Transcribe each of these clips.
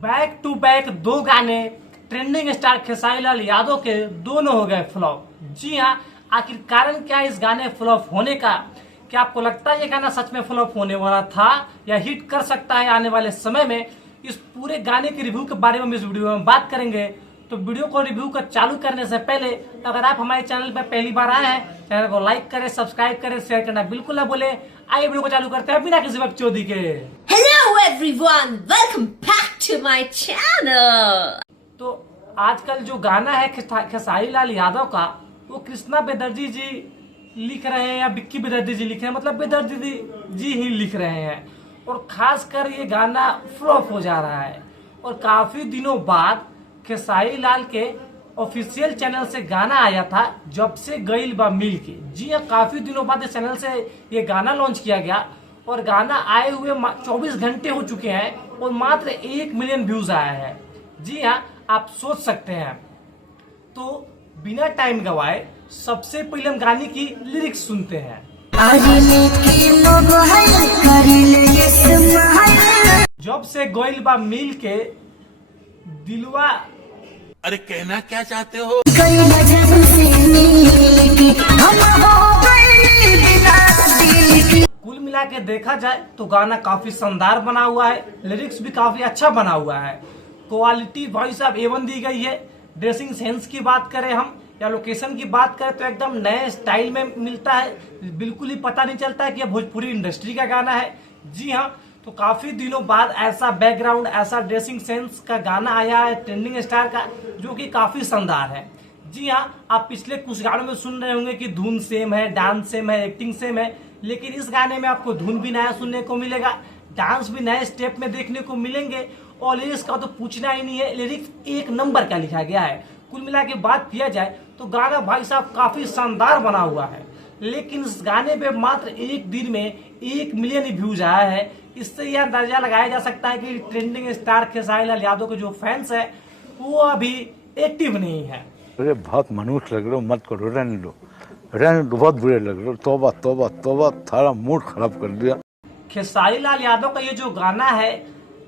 Back to back दो गाने trending star Khesari Lal Yadav के दोनों हो गए फ्लॉप। जी हाँ, आखिर कारण क्या है इस गाने फ्लॉप होने का? क्या आपको लगता है ये गाना सच में फ्लॉप होने वाला था या हिट कर सकता है आने वाले समय में? इस पूरे गाने के रिव्यू के बारे में हम इस वीडियो में बात करेंगे। तो वीडियो को रिव्यू का चालू करने से पहले अगर आप हमारे चैनल पर पहली बार आए हैं, चैनल को लाइक करें, सब्सक्राइब करें, शेयर करना बिल्कुल ना भूलें। आइए वीडियो को चालू करते हैं बिना किसी वक्त चोदी के। Hello everyone, welcome back to my channel. तो आजकल जो गाना है खेसारी लाल यादव का, वो कृष्णा बेदर्जी जी लिख रहे हैं या बिक्की बेदर्जी जी लिख रहे हैं, मतलब बेदर्जी जी ही लिख रहे हैं। और खासकर ये गाना फ्लॉप हो जा रहा है। और काफी दिनों बाद खेसारी लाल के ऑफिशियल चैनल से गाना आया था, जब से गईल बा मिल के। जी हाँ, काफी दिनों बाद इस चैनल से ये गाना लॉन्च किया गया और गाना आए हुए 24 घंटे हो चुके हैं और मात्र 1 मिलियन व्यूज आया है। जी हाँ, आप सोच सकते हैं। तो बिना टाइम गवाए सबसे पहले हम गाने की लिरिक्स सुनते हैं। जब से गईल बा मिल के दिलवा, अरे कहना क्या चाहते हो? कुल मिला के देखा जाए तो गाना काफी शानदार बना हुआ है, लिरिक्स भी काफी अच्छा बना हुआ है, क्वालिटी भाई साहब A1 दी गई है। ड्रेसिंग सेंस की बात करें हम या लोकेशन की बात करें तो एकदम नए स्टाइल में मिलता है, बिल्कुल ही पता नहीं चलता है कि यह भोजपुरी इंडस्ट्री का गाना है। जी हाँ, तो काफी दिनों बाद ऐसा बैकग्राउंड, ऐसा ड्रेसिंग सेंस का गाना आया है ट्रेंडिंग स्टार का, जो कि काफी शानदार है। जी हाँ, आप पिछले कुछ गानों में सुन रहे होंगे कि धुन सेम है, डांस सेम है, एक्टिंग सेम है, लेकिन इस गाने में आपको धुन भी नया सुनने को मिलेगा, डांस भी नए स्टेप में देखने को मिलेंगे और लिरिक्स का तो पूछना ही नहीं है, लिरिक्स एक नंबर का लिखा गया है। कुल मिला के बात किया जाए तो गाना भाई साहब काफी शानदार बना हुआ है, लेकिन इस गाने पे मात्र एक दिन में 1 मिलियन व्यूज आया है। इससे यह अंदाजा लगाया जा सकता है कि ट्रेंडिंग स्टार खेसारी लाल यादव के जो फैंस है वो अभी एक्टिव नहीं है। अरे बहुत मनुष्य लग रहे हो, मत करो, रहने दो, बहुत बुरे लग रहे हो। तौबा तौबा तौबा, थारा मूड खराब कर दिया। खेसारी लाल यादव का ये जो गाना है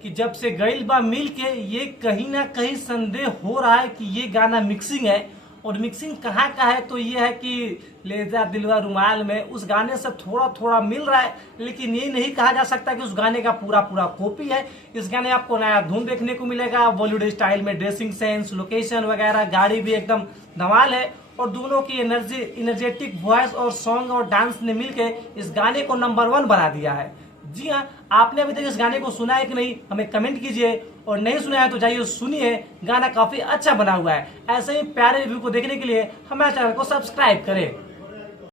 कि जब से गईल बा मिल के, ये कहीं ना कहीं संदेह हो रहा है कि ये गाना मिक्सिंग है। और मिक्सिंग कहाँ का है तो ये है कि ले जा दिलवा रुमाल में, उस गाने से थोड़ा थोड़ा मिल रहा है, लेकिन ये नहीं कहा जा सकता कि उस गाने का पूरा पूरा कॉपी है। इस गाने आपको नया धुन देखने को मिलेगा, बॉलीवुड स्टाइल में ड्रेसिंग सेंस, लोकेशन वगैरह, गाड़ी भी एकदम धमाल है। और दोनों की एनर्जेटिक वॉइस और सॉन्ग और डांस ने मिलकर इस गाने को नंबर 1 बना दिया है। जी हाँ, आपने अभी तक इस गाने को सुना है कि नहीं, हमें कमेंट कीजिए, और नहीं सुना है तो जाइए सुनिए, गाना काफी अच्छा बना हुआ है। ऐसे ही प्यारे रिव्यू को देखने के लिए हमारे चैनल को सब्सक्राइब करें।